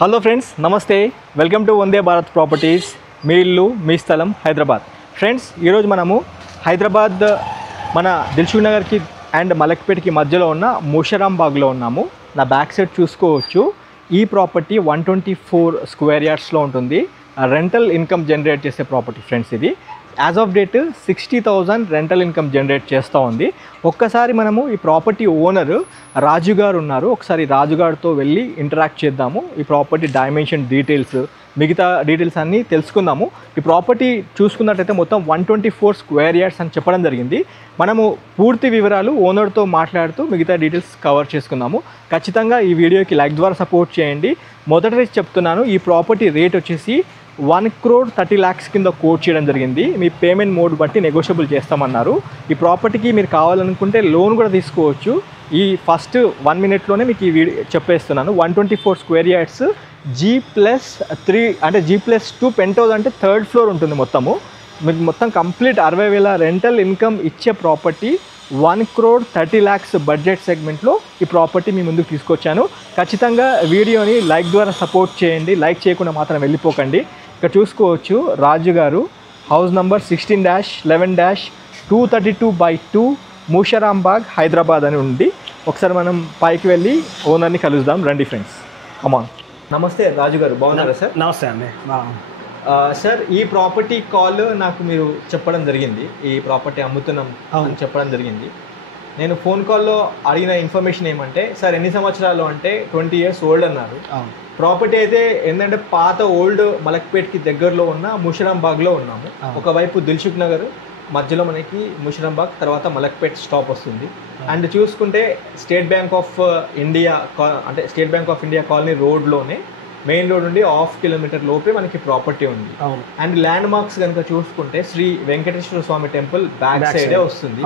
Hello friends, నమస్తే. Welcome to Vande Bharat properties. మీ ఇల్లు మీ స్థలం హైదరాబాద్. ఫ్రెండ్స్, ఈరోజు మనము హైదరాబాద్ మన దిల్సుఖ్ నగర్కి అండ్ మలక్పేట్కి మధ్యలో ఉన్న ముషరాంబాగ్లో ఉన్నాము. నా బ్యాక్ సైడ్ చూసుకోవచ్చు. ఈ ప్రాపర్టీ 124 స్క్వేర్ యార్డ్స్లో ఉంటుంది. రెంటల్ ఇన్కమ్ జనరేట్ చేసే ప్రాపర్టీ ఫ్రెండ్స్. ఇది as of date 60,000 rental income generate చేస్తూ ఉంది. ఒక్కసారి మనము ఈ ప్రాపర్టీ ఓనర్ రాజు గారు ఉన్నారు, ఒకసారి రాజు గారితో వెళ్ళి ఇంటరాక్ట్ చేద్దాము. ఈ ప్రాపర్టీ డైమెన్షన్ డీటెయిల్స్, మిగతా డీటెయిల్స్ అన్నీ తెలుసుకుందాము. ఈ ప్రాపర్టీ చూసుకున్నట్టయితే మొత్తం 124 స్క్వేర్ యార్డ్స్ అని చెప్పడం జరిగింది. మనము పూర్తి వివరాలు ఓనర్తో మాట్లాడుతూ మిగతా డీటెయిల్స్ కవర్ చేసుకుందాము. ఖచ్చితంగా ఈ వీడియోకి లైక్ ద్వారా సపోర్ట్ చేయండి. మొదటి చెప్తున్నాను, ఈ ప్రాపర్టీ రేట్ వచ్చేసి 1,30 lakhs కింద కోట్ చేయడం జరిగింది. మీ పేమెంట్ మోడ్ బట్టి నెగోషియబుల్ చేస్తామన్నారు. ఈ ప్రాపర్టీకి మీరు కావాలనుకుంటే లోన్ కూడా తీసుకోవచ్చు. ఈ ఫస్ట్ 1 minute మీకు ఈ వీడియో చెప్పేస్తున్నాను. 124 స్క్వేర్ యార్డ్స్ G+3 అంటే G+2 పెంట్ హౌస్ అంటే 3rd floor ఉంటుంది. మొత్తము మీకు మొత్తం కంప్లీట్ 60,000 రెంటల్ ఇన్కమ్ ఇచ్చే ప్రాపర్టీ 1,30 lakhs బడ్జెట్ సెగ్మెంట్లో ఈ ప్రాపర్టీ మీ ముందుకు తీసుకొచ్చాను. ఖచ్చితంగా వీడియోని లైక్ ద్వారా సపోర్ట్ చేయండి. లైక్ చేయకుండా మాత్రం వెళ్ళిపోకండి. ఇక్కడ చూసుకోవచ్చు, రాజు గారు, హౌస్ నంబర్ 16-11-232/2 ముషరాంబాగ్ హైదరాబాద్ అని ఉంది. ఒకసారి మనం పైకి వెళ్ళి ఓనర్ని కలుద్దాం. రండి ఫ్రెండ్స్, కమాన్. నమస్తే రాజు గారు, బాగున్నారా సార్? నమస్తే అండి. సార్, ఈ ప్రాపర్టీ కాల్ నాకు మీరు చెప్పడం జరిగింది. ఈ ప్రాపర్టీ అమ్ముతున్నాం అని చెప్పడం జరిగింది. నేను ఫోన్ కాల్లో అడిగిన ఇన్ఫర్మేషన్ ఏమంటే, సార్ ఎన్ని సంవత్సరాలు అంటే 20 years ఓల్డ్ అన్నారు. ప్రాపర్టీ అయితే ఏంటంటే పాత ఓల్డ్ మలక్పేట్కి దగ్గరలో ఉన్న ముషరాంబాగ్లో ఉన్నాము. ఒకవైపు దిల్సుఖ్ నగర్, మధ్యలో మనకి ముషరాంబాగ్, తర్వాత మలక్పేట్ స్టాప్ వస్తుంది. అండ్ చూసుకుంటే స్టేట్ బ్యాంక్ ఆఫ్ ఇండియా అంటే State Bank of India colony రోడ్లోనే, మెయిన్ రోడ్ నుండి 1/2 kilometer లోపే మనకి ప్రాపర్టీ ఉంది. అండ్ ల్యాండ్ మార్క్స్ కనుక చూసుకుంటే శ్రీ వెంకటేశ్వర స్వామి టెంపుల్ బ్యాక్ సైడే వస్తుంది.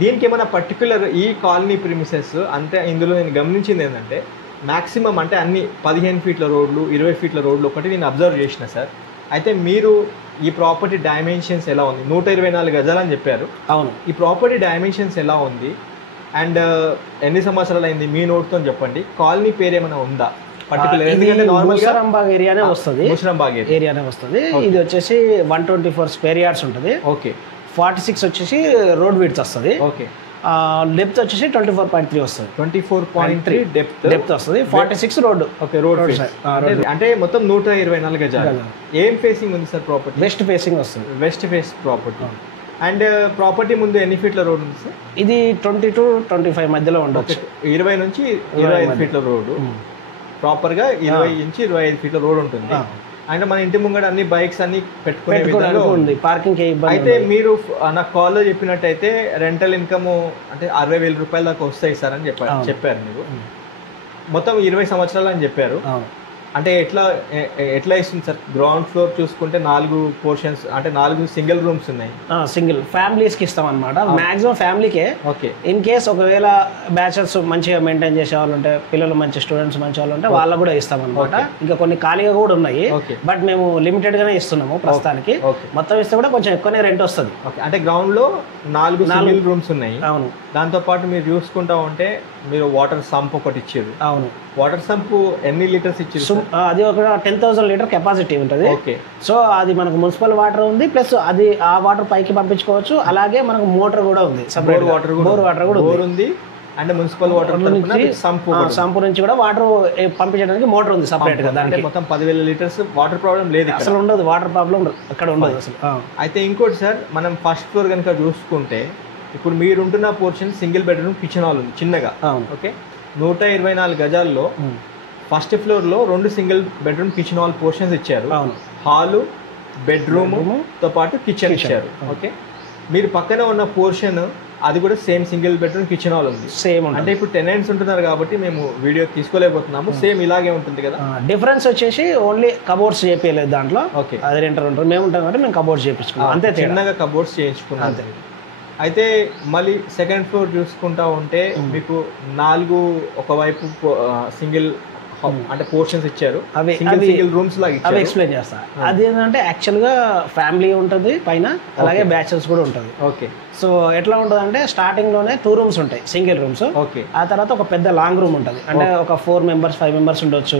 దీనికి ఏమైనా పర్టికులర్ ఈ కాలనీ ప్రిమిసెస్ అంటే, ఇందులో నేను గమనించింది ఏంటంటే మ్యాక్సిమం అంటే అన్ని 15 feet రోడ్లు, 20 feet రోడ్లు ఒకటి నేను అబ్జర్వ్ చేసిన సార్. అయితే మీరు ఈ ప్రాపర్టీ డైమెన్షన్స్ ఎలా ఉంది? 124 గజాలు అని చెప్పారు. అవును. ఈ ప్రాపర్టీ డైమెన్షన్స్ ఎలా ఉంది అండ్ ఎన్ని సంవత్సరాలు అయింది? మీ నోట్తో చెప్పండి. కాలనీ పేరు ఏమైనా ఉందా పర్టికులర్? ఎందుకంటే ముషరాంబాగ్ ఏరియానే వస్తుంది. ముషరాంబాగ్ ఏరియానే వస్తుంది. ఇది వచ్చేసి 124 స్క్వేర్ యార్డ్స్ ఉంటుంది. ఓకే. 46 వచ్చేసి రోడ్ విడ్త్ వస్తుంది. ఓకే. డెప్త్ వచ్చేసి 24.3 వస్తుంది. 24.3 డెప్త్ వస్తుంది. 46 రోడ్. ఓకే, రోడ్ అంటే మొత్తం 124 గజాలు. ఏం ఫేసింగ్ ఉంది సార్ ప్రాపర్టీ? వెస్ట్ ఫేసింగ్ వస్తుంది. West face property. And property ముందు ఎన్ని ఫీట్ల రోడ్ ఉంది సార్? ఇది 20 to 25 మధ్యలో ఉండొచ్చు. 20 నుంచి 25 feet రోడ్డు. ప్రాపర్గా 20 నుంచి 25 feet రోడ్ ఉంటుంది. అంటే మన ఇంటి ముంగడ అన్ని బైక్స్ అన్ని పెట్టుకునే పార్కింగ్. అయితే మీరు నాకు కాల్లో చెప్పినట్టయితే రెంటల్ ఇన్కమ్ అంటే 60,000 రూపాయల దాకా వస్తాయి సార్ అని చెప్పారు మీరు. మొత్తం 20 సంవత్సరాలు అని చెప్పారు. అంటే ఎట్లా ఇస్తుంది సార్? గ్రౌండ్ ఫ్లోర్ చూసుకుంటే 4 portions అంటే 4 single rooms ఉన్నాయి. సింగిల్ ఫ్యామిలీస్కి ఇస్తాం అనమాట. మాక్సిమం ఫ్యామిలీకే. ఓకే. ఇన్ కేస్ ఒకవేళ బ్యాచలర్స్ మంచిగా మెయింటైన్ చేసే వాళ్ళు ఉంటే, పిల్లలు మంచి స్టూడెంట్స్ మంచి వాళ్ళు ఉంటే వాళ్ళకు కూడా ఇస్తాం అనమాట. ఇంకా కొన్ని ఖాళీగా కూడా ఉన్నాయి. బట్ మేము లిమిటెడ్ గానే ఇస్తున్నాము ప్రస్తుతానికి. మొత్తం ఇస్తే కూడా కొంచెం ఎక్కువనే రెంట్ వస్తుంది. అంటే గ్రౌండ్ లో 4 single rooms ఉన్నాయి. అవును. దాంతో పాటు మీరు చూసుకుంటా ఉంటే మీరు వాటర్ సంప్ ఒకటి ఇచ్చారు. అవును. వాటర్ సంప్ ఎన్ని లీటర్స్ ఇచ్చారు? అది ఒక 10,000 లీటర్ కెపాసిటీ ఉంటుంది. ఓకే. సో అది మనకు మున్సిపల్ వాటర్ ఉంది, ప్లస్ అది ఆ వాటర్ పైకి పంపించుకోవచ్చు. అలాగే మనకు మోటార్ కూడా ఉంది, బోర్ వాటర్ కూడా ఉంది. అండ్ మున్సిపల్ వాటర్ సంపు నుంచి కూడా వాటర్ పంపించడానికి మోటార్ ఉంది సపరేట్ గా. దానికి మొత్తం 10,000 లీటర్స్ వాటర్ ప్రాబ్లం లేదు, అసలు ఉండదు. వాటర్ ప్రాబ్లం అక్కడ ఉండదు అసలు. అయితే ఇంకోటి సార్, మనం ఫస్ట్ ఫ్లోర్ కనుక చూసుకుంటే ఇప్పుడు మీరుంటున్న portion single bedroom kitchen hall ఉంది చిన్నగా. ఓకే. 124 గజాల్లో ఫస్ట్ ఫ్లోర్లో 2 single bedroom kitchen hall portions ఇచ్చారు. హాలు, బెడ్రూమ్ తో పాటు కిచెన్ ఇచ్చారు. ఓకే. మీరు పక్కన ఉన్న పోర్షన్ అది కూడా same single bedroom kitchen hall ఉంది. సేమ్ అంటే ఇప్పుడు టెనెంట్స్ ఉంటున్నారు కాబట్టి మేము వీడియో తీసుకోలేకపోతున్నాము. సేమ్ ఇలాగే ఉంటుంది కదా. డిఫరెన్స్ వచ్చేసి ఓన్లీ కబోర్డ్స్ చేయించలేదు దాంట్లో. ఓకే. అది రెంటర్ ఉంటారు, మేము ఉంటాం కాబట్టి మేము కబోర్డ్స్ చేయించుకున్నాం అంతే. చిన్నగా కబోర్డ్స్ చేయించుకున్నాం. అయితే మళ్ళీ సెకండ్ ఫ్లోర్ చూసుకుంటా ఉంటే మీకు 4 ఒకవైపు సింగిల్ అంటే పోర్షన్స్ ఇచ్చారు, అవి సింగిల్ రూమ్స్ లాగా అవి ఎక్స్ప్లెయిన్ చేస్తా. అది ఏంటంటే యాక్చువల్గా ఫ్యామిలీ ఉంటుంది పైన, అలాగే బ్యాచిలర్స్ కూడా ఉంటుంది. ఓకే. సో ఎట్లా ఉంటుంది అంటే స్టార్టింగ్లోనే 2 రూమ్స్ ఉంటాయి, సింగిల్ రూమ్స్. ఓకే. ఆ తర్వాత ఒక పెద్ద లాంగ్ రూమ్ ఉంటుంది, అంటే ఒక 4 మెంబర్స్ 5 మెంబర్స్ ఉండొచ్చు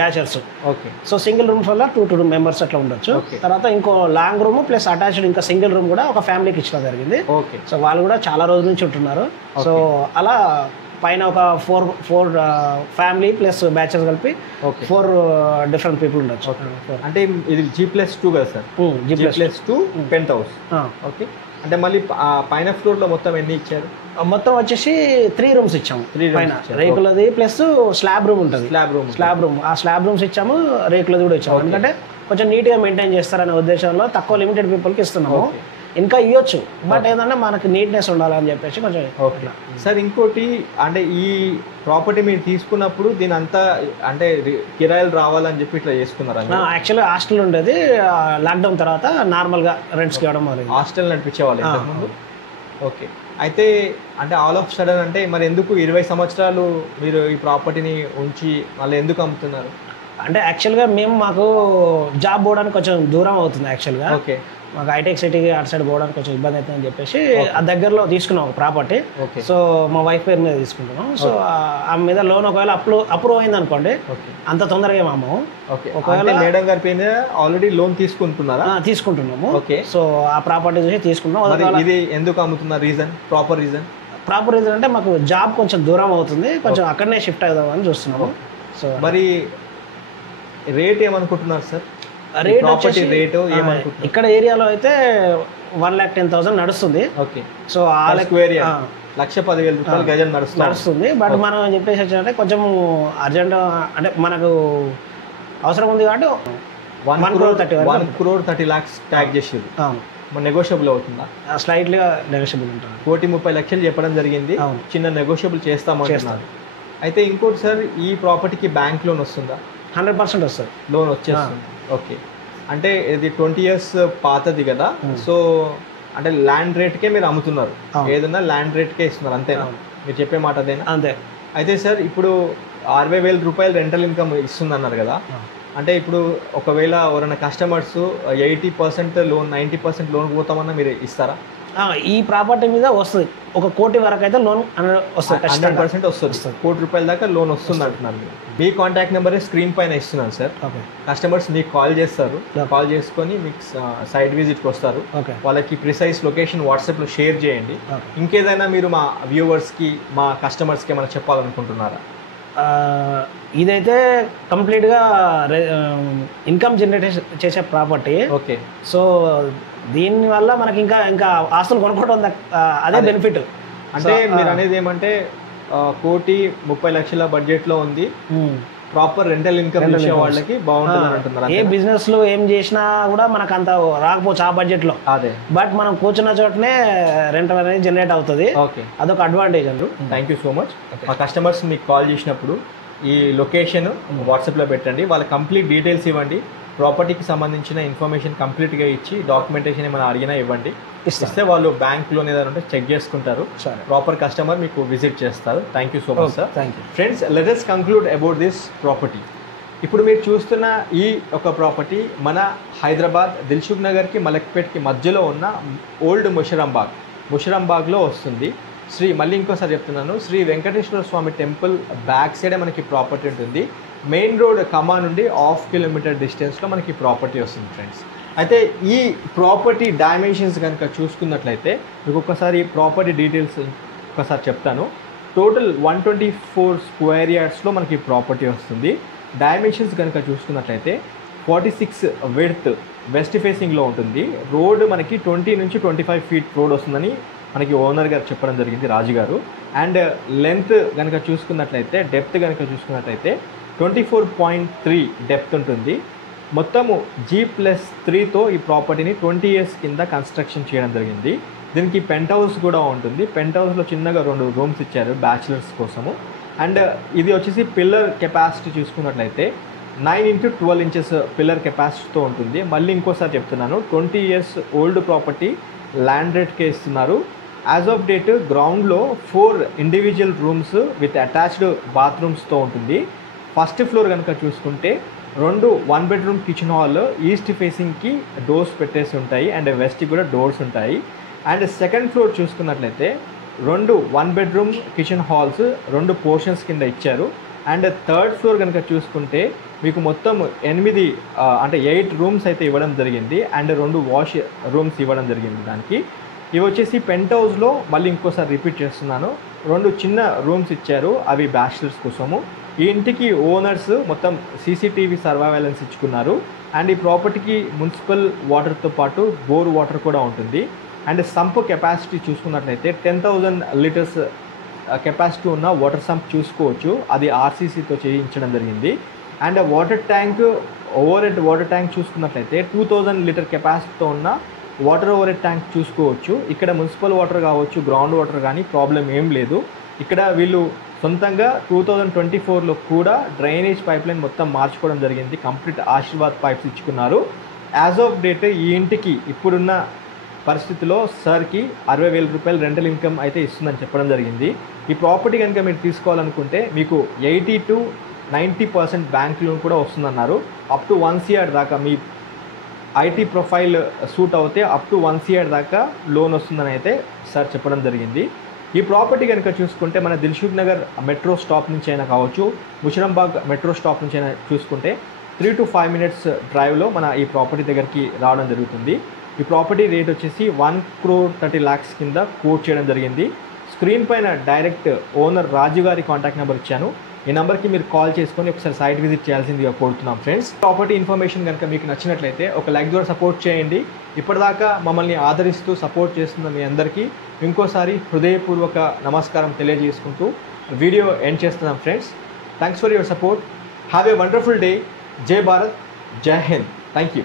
bachelors. Okay. So single rooms వల్ల 2 మెంబర్స్ అట్లా ఉండొచ్చు. తర్వాత ఇంకో లాంగ్ రూమ్ ప్లస్ అటాచ్డ్ ఇంకా సింగిల్ రూమ్ కూడా ఒక ఫ్యామిలీకి ఇచ్చడం జరిగింది. ఓకే. సో వాళ్ళు కూడా చాలా రోజుల నుంచి ఉంటున్నారు. సో అలా పైన ఒక 4 ఫ్యామిలీ ప్లస్ బ్యాచెస్ కలిపి 4 డిఫరెంట్ పీపుల్ ఉండొచ్చు. అంటే ఇది G+2 కదా sir? G+2 pent house. Okay. అంటే మళ్ళీ పైన ఫ్లోర్ లో మొత్తం ఎన్ని ఇచ్చారు? మొత్తం వచ్చేసి 3 రూమ్స్ ఇచ్చాము. పైన రేకులది ప్లస్ స్లాబ్ రూమ్ ఉంటుంది. స్లాబ్ రూమ్ ఆ స్లాబ్ రూమ్స్ ఇచ్చాము, రేకులది కూడా ఇచ్చాము. ఎందుకంటే కొంచెం నీట్గా మెయింటైన్ చేస్తారనే ఉద్దేశంలో తక్కువ లిమిటెడ్ పీపుల్కి ఇస్తున్నాము. ఇంకా ఇవ్వచ్చు, బట్ ఏంటంటే మనకి నీట్నెస్ ఉండాలని చెప్పేసి కొంచెం. Okay sir. ఇంకోటి అంటే ఈ ప్రాపర్టీ మీరు తీసుకున్నప్పుడు దీని అంతా అంటే కిరాయిలు రావాలని చెప్పి ఇట్లా చేసుకున్నారా? యాక్చువల్గా హాస్టల్ ఉండేది, లాక్డౌన్ తర్వాత నార్మల్గా రెంట్స్కి ఇవ్వడం మొదలైంది. హాస్టల్ నడిపించేవాళ్ళు ఇంతకుముందు? ఓకే. అయితే అంటే ఆల్ ఆఫ్ సడన్ అంటే మరి ఎందుకు 20 సంవత్సరాలు మీరు ఈ ప్రాపర్టీని ఉంచి మళ్ళీ ఎందుకు అమ్ముతున్నారు? అంటే యాక్చువల్గా మాకు జాబ్ పోవడానికి కొంచెం దూరం అవుతుంది. యాక్చువల్గా ఓకే. మాకు హైటెక్ సిటీకి అటు సైడ్ పోవడానికి కొంచెం ఇబ్బంది అవుతుందని చెప్పేసి ఆ దగ్గరలో తీసుకున్నాం ఒక ప్రాపర్టీ. సో మా వైఫ్ పేరు మీద తీసుకుంటున్నాం. సో ఆమె మీద లోన్ ఒకవేళ అప్రూవ్ అయింది అనుకోండి, అంత తొందరగా ఏమో. ఒకవేళ మేడం గారి పేరు మీద ఆల్రెడీ లోన్ తీసుకుంటున్నారా? తీసుకుంటున్నాము. ఓకే. సో ఆ ప్రాపర్టీ చూసి తీసుకున్నాం. ఇది ఎందుకు అమ్ముతున్నారు? రీజన్, ప్రాపర్ రీజన్ అంటే మాకు జాబ్ కొంచెం దూరం అవుతుంది, కొంచెం అక్కడనే షిఫ్ట్ అవుదామని చూస్తున్నాము. సో మరి రేట్ ఏమనుకుంటున్నారు సార్? రేట్ ఇక్కడ ఏరియాలో అయితే 1,10,000 నడుస్తుంది. ఓకే. సో ₹1,10,000 గజం నడుస్తుంది. బట్ మనం చెప్పేసి వచ్చినట్టే కొంచెం అర్జెంట్, అంటే మనకు అవసరం ఉంది కాబట్టి 1,30,00,000 ట్యాగ్ చేసేది నెగోషియబుల్ అవుతుందా? స్లైట్లీగా నెగోషియబుల్ ఉంటుంది. 1,30,00,000 చెప్పడం జరిగింది, చిన్న నెగోషియబుల్ చేస్తామంటున్నారు. అయితే ఇంకోటి సార్, ఈ ప్రాపర్టీకి బ్యాంక్ లోన్ వస్తుందా? 100% వస్తుంది, లోన్ వచ్చేస్తుంది. ఓకే. అంటే ఇది 20 years పాతది కదా, సో అంటే ల్యాండ్ రేట్కే మీరు అమ్ముతున్నారు, ఏదన్నా ల్యాండ్ రేట్కే ఇస్తున్నారు, అంతేనా? మీరు చెప్పే మాట అదేనా? అంతే. అయితే సార్ ఇప్పుడు 60,000 రెంటల్ ఇన్కమ్ ఇస్తుంది అన్నారు కదా, అంటే ఇప్పుడు ఒకవేళ ఎవరైనా కస్టమర్స్ 80% లోన్ 90% లోన్ పోతామన్నా మీరు ఇస్తారా? ఈ ప్రాపర్టీ మీద వస్తుంది, 1 కోటి వరకు అయితే లోన్ వస్తుంది, 100% వస్తుంది. ₹1,00,00,000 దాకా లోన్ వస్తుంది అంటున్నారు. మీ కాంటాక్ట్ నెంబర్ స్క్రీన్ పైన ఇస్తున్నాను సార్. కస్టమర్స్ మీకు కాల్ చేస్తారు, కాల్ చేసుకొని మీకు సైట్ విజిట్కి వస్తారు. వాళ్ళకి ప్రిసైజ్ లొకేషన్ వాట్సాప్లో షేర్ చేయండి. ఇంకేదైనా మీరు మా వ్యూవర్స్కి, మా కస్టమర్స్కి ఏమైనా చెప్పాలనుకుంటున్నారా? ఇదైతే కంప్లీట్గా ఇన్కమ్ జనరేట్ చేసే ప్రాపర్టీ. ఓకే. సో దీనివల్ల మనకి ఇంకా ఆస్తులు కొనుక్కోవడం అదే బెనిఫిట్. అంటే మీరు అనేది ఏమంటే 1,30,00,000 బడ్జెట్లో ఉంది, ప్రాపర్ రెంటల్ ఇన్కమ్ ఇచ్చే వాళ్ళకి బాగుంటుంది అంటున్నారు. ఏ బిజినెస్ లో ఏం చేసినా కూడా మనకు అంత రాకపోవచ్చు ఆ బడ్జెట్ లో, అదే. బట్ మనం కూర్చున్న చోటనే రెంట్ అనేది జనరేట్ అవుతుంది. ఓకే. అదొక అడ్వాంటేజ్ అండి. Thank you so much. మా కస్టమర్స్ మీకు కాల్ చేసినప్పుడు ఈ లొకేషన్ వాట్సాప్లో పెట్టండి, వాళ్ళ కంప్లీట్ డీటెయిల్స్ ఇవ్వండి, ప్రాపర్టీకి సంబంధించిన ఇన్ఫర్మేషన్ కంప్లీట్గా ఇచ్చి డాక్యుమెంటేషన్ ఏమైనా అడిగినా ఇవ్వండి. ఇస్తే వాళ్ళు బ్యాంక్ లోన్ ఏదైనా ఉంటే చెక్ చేసుకుంటారు, ప్రాపర్ కస్టమర్ మీకు విజిట్ చేస్తారు. Thank you so much sir. Thank you friends. Let us conclude about this property. ఇప్పుడు మీరు చూస్తున్న ఈ ఒక ప్రాపర్టీ మన హైదరాబాద్ దిల్సుఖ్ నగర్కి మలక్పేట్కి మధ్యలో ఉన్న ఓల్డ్ ముషిరాంబాగ్లో వస్తుంది. మళ్ళీ ఇంకోసారి చెప్తున్నాను, శ్రీ వెంకటేశ్వర స్వామి టెంపుల్ బ్యాక్ సైడే మనకి ప్రాపర్టీ ఉంటుంది. మెయిన్ రోడ్ కమా నుండి 1/2 kilometer డిస్టెన్స్లో మనకి ప్రాపర్టీ వస్తుంది ఫ్రెండ్స్. అయితే ఈ ప్రాపర్టీ డైమెన్షన్స్ కనుక చూసుకున్నట్లయితే మీకు ఒకసారి ప్రాపర్టీ డీటెయిల్స్ ఒకసారి చెప్తాను. టోటల్ 124 square yardsలో మనకి ప్రాపర్టీ వస్తుంది. డైమెన్షన్స్ కనుక చూసుకున్నట్లయితే 46 width వెస్ట్ ఫేసింగ్లో ఉంటుంది. రోడ్ మనకి 20 నుంచి 25 feet రోడ్ వస్తుందని మనకి ఓనర్ గారు చెప్పడం జరిగింది, రాజు గారు. అండ్ లెంత్ కనుక చూసుకున్నట్లయితే, డెప్త్ కనుక చూసుకున్నట్లయితే 24.3 డెప్త్ ఉంటుంది. మొత్తము G+3తో ఈ ప్రాపర్టీని 20 years కింద కన్స్ట్రక్షన్ చేయడం జరిగింది. దీనికి పెంట్ హౌస్ కూడా ఉంటుంది. పెంట్ హౌస్లో చిన్నగా 2 rooms ఇచ్చారు బ్యాచిలర్స్ కోసము. అండ్ ఇది వచ్చేసి పిల్లర్ కెపాసిటీ చూసుకున్నట్లయితే 9 into 12 inches పిల్లర్ కెపాసిటీతో ఉంటుంది. మళ్ళీ ఇంకోసారి చెప్తున్నాను, 20 years ఓల్డ్ ప్రాపర్టీ ల్యాండ్ రేట్కే ఇస్తున్నారు. యాజ్ ఆఫ్ డేట్ గ్రౌండ్లో 4 individual rooms విత్ అటాచ్డ్ బాత్రూమ్స్తో ఉంటుంది. ఫస్ట్ ఫ్లోర్ కనుక చూసుకుంటే 2 1 బెడ్రూమ్ కిచెన్ హాల్ ఈస్ట్ ఫేసింగ్కి డోర్స్ పెట్టేసి ఉంటాయి అండ్ వెస్ట్కి కూడా డోర్స్ ఉంటాయి. అండ్ సెకండ్ ఫ్లోర్ చూసుకున్నట్లయితే 2 1 బెడ్రూమ్ కిచెన్ హాల్స్ 2 పోర్షన్స్ కింద ఇచ్చారు. అండ్ థర్డ్ ఫ్లోర్ కనుక చూసుకుంటే మీకు మొత్తం 8 రూమ్స్ అయితే ఇవ్వడం జరిగింది అండ్ 2 వాష్ రూమ్స్ ఇవ్వడం జరిగింది. దానికి ఇవి వచ్చేసి పెంట్ హౌస్లో మళ్ళీ ఇంకోసారి రిపీట్ చేస్తున్నాను, 2 చిన్న రూమ్స్ ఇచ్చారు, అవి బ్యాచిలర్స్ కోసము. ఈ ఇంటికి ఓనర్స్ మొత్తం CCTV సర్వైలెన్స్ ఇచ్చుకున్నారు. అండ్ ఈ ప్రాపర్టీకి మున్సిపల్ వాటర్తో పాటు బోర్ వాటర్ కూడా ఉంటుంది. అండ్ సంప్ కెపాసిటీ చూసుకున్నట్లయితే 10,000 లీటర్స్ కెపాసిటీ ఉన్న వాటర్ సంప్ చూసుకోవచ్చు, అది RCCతో చేయించడం జరిగింది. And water tank over head water tank చూసుకున్నట్లయితే 2000 లీటర్ కెపాసిటీతో ఉన్న వాటర్ ఓవర్ హెడ్ ట్యాంక్ చూసుకోవచ్చు. ఇక్కడ మున్సిపల్ వాటర్ కావచ్చు, గ్రౌండ్ వాటర్ కానీ ప్రాబ్లం ఏం లేదు. ఇక్కడ వీళ్ళు సొంతంగా 2024లో కూడా డ్రైనేజ్ పైప్ లైన్ మొత్తం మార్చుకోవడం జరిగింది, కంప్లీట్ ఆశీర్వాద్ పైప్స్ ఇచ్చుకున్నారు. యాజ్ ఆఫ్ డేట్ ఈ ఇంటికి ఇప్పుడున్న పరిస్థితిలో సార్కి 60,000 రూపాయలు రెంటల్ ఇన్కమ్ అయితే ఇస్తుందని చెప్పడం జరిగింది. ఈ ప్రాపర్టీ కనుక మీరు తీసుకోవాలనుకుంటే మీకు 80 to 90% బ్యాంక్ లోన్ కూడా వస్తుందన్నారు. అప్ టు 1 CR దాకా మీ IT ప్రొఫైల్ సూట్ అవుతే అప్ టు 1 CR దాకా లోన్ వస్తుందని అయితే సార్ చెప్పడం జరిగింది. ఈ ప్రాపర్టీ కనుక చూసుకుంటే మన దిల్సుఖ్ నగర్ మెట్రో స్టాప్ నుంచి అయినా కావచ్చు, ముషిరాబాద్ మెట్రో స్టాప్ నుంచి అయినా చూసుకుంటే 3 to 5 minutes డ్రైవ్లో మన ఈ ప్రాపర్టీ దగ్గరికి రావడం జరుగుతుంది. ఈ ప్రాపర్టీ రేట్ వచ్చేసి 1,30,00,000 కింద కోట్ చేయడం జరిగింది. స్క్రీన్ పైన డైరెక్ట్ ఓనర్ రాజు గారి కాంటాక్ట్ నెంబర్ ఇచ్చాను, ఈ నెంబర్కి మీరు కాల్ చేసుకొని ఒకసారి సైట్ విజిట్ చేయాల్సిందిగా కోరుతున్నాం ఫ్రెండ్స్. ప్రాపర్టీ ఇన్ఫర్మేషన్ కనుక మీకు నచ్చినట్లయితే ఒక లైక్ ద్వారా సపోర్ట్ చేయండి. ఇప్పటిదాకా మమ్మల్ని ఆదరిస్తూ సపోర్ట్ చేస్తున్న మీ అందరికీ ఇంకోసారి హృదయపూర్వక నమస్కారం తెలియజేసుకుంటూ వీడియో ఎండ్ చేస్తున్నాం friends. Thanks for your support. Have a wonderful day. జై భారత్, జై హింద్. Thank you.